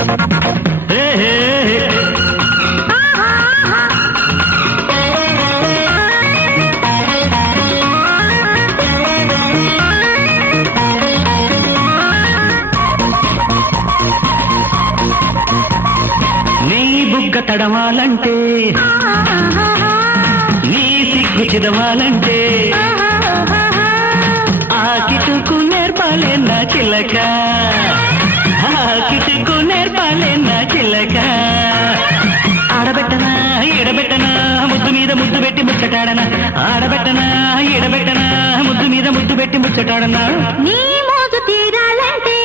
నీ బుగ్గ తడవాలంటే, నీ సిగ్గు చిదవాలంటే, ఆ కిటుకు నేర్పాలే నా చిలక, ఆ కిటుకు నేర్పాలే నా చిలక. ఆడబెట్టనా ఎడబెట్టనా ముద్దు మీద ముద్దు పెట్టి ముచ్చటాడనా, ఆడబెట్టనా ఎడబెట్టనా ముద్దు మీద ముద్దు పెట్టి ముచ్చటాడనా. నీ మోజు తీరాలంటే,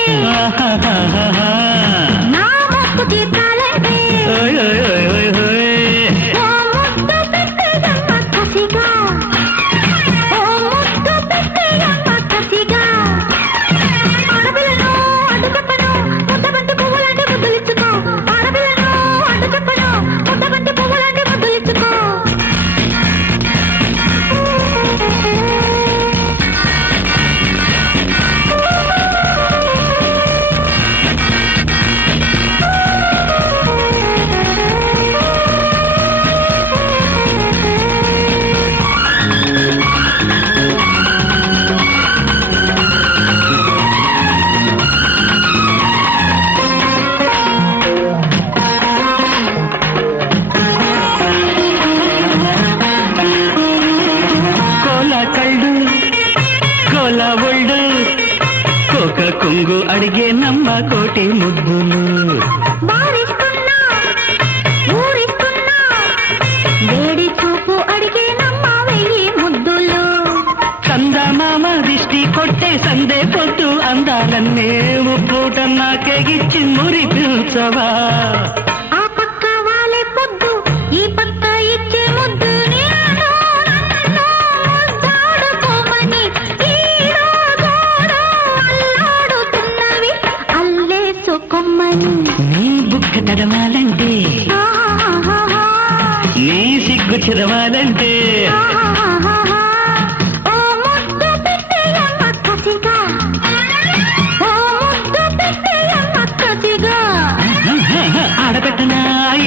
నా మొక్కు తీర్చాలంటే, ఓ ముద్దు పెట్టేయమ్మ కసిగా, ఓ ముద్దు పెట్టేయమ్మ కసిగా. ఆడపిల్లను అడ్డు చెప్పను, ముద్దబంతి పువ్వులాంటి ముద్దులిచ్చుకో. ఆడపిల్లను అడ్డు చెప్పను, ముద్దబంతి పువ్వులాంటి ముద్దులిచ్చుకో. కోల ఒళ్ళు కోక కొంగు అడిగే నమ్మ కోటి ముద్దులు. బారిస్తున్నా ఊరిస్తున్నా, వేడి చూపు అడిగే నమ్మ వెయ్యి ముద్దులు. చందమామ దిష్టి కొట్టే సందే పొద్దు అందాలన్నే పూట నాకెగిచ్చి మురిపించవా. ఆ పక్క వాలే పొద్దు, ఈ పక్క ఇచ్చే ముద్దు. నేను నన్ను ముద్దాడుకోమని ఈడో గోడో అల్లాడుతున్నవి అల్లేసుకోమని. నీ బుక్క తడవాలంటే, నీ సిగ్గు చదవాలంటే, ఓ ముద్దు పెట్టేయమ్మ కసిగా, ఓ ముద్దు పెట్టేయమ్మ కసిగా. ఆడబెట్టనా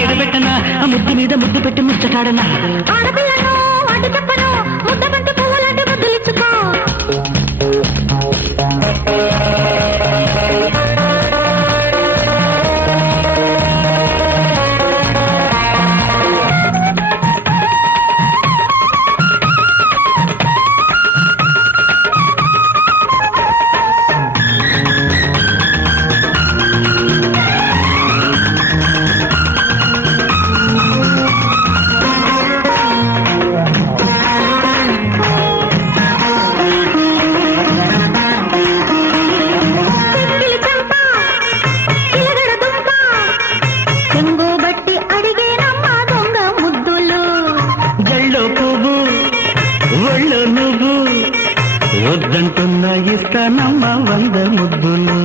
ఎడబెట్టనా ముద్దు మీద ముద్దు పెట్టి ముచ్చటాడనా. ఆడపిల్లను అడ్డు చెప్పను, ముద్దబంతి పువ్వులాంటి ముద్దులిచ్చుకో. ఒళ్ళు నువ్వు వద్దంటున్నా ఇస్తానమ్మ 100 ముద్దులు.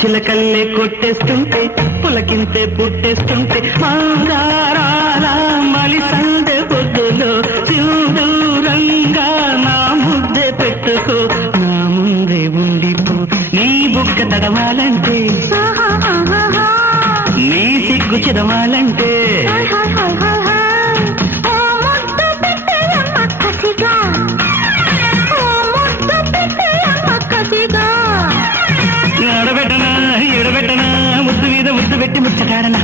చిలకల్లే కొట్టేస్తుంటే పులకింతే పుట్టేస్తుంటే మందారాల మలి సందె పొద్దులో సింధూరంగా నా ముద్దే పెట్టుకో, నా ముందే ఉండిపో. నీ బుక్క తడవాలంటే, నీ సిగ్గు చిదవాలంటే, ఆడబెట్టనా ఎడబెట్టనా ముద్దు మీద ముద్దు పెట్టి ముచ్చటాడనా.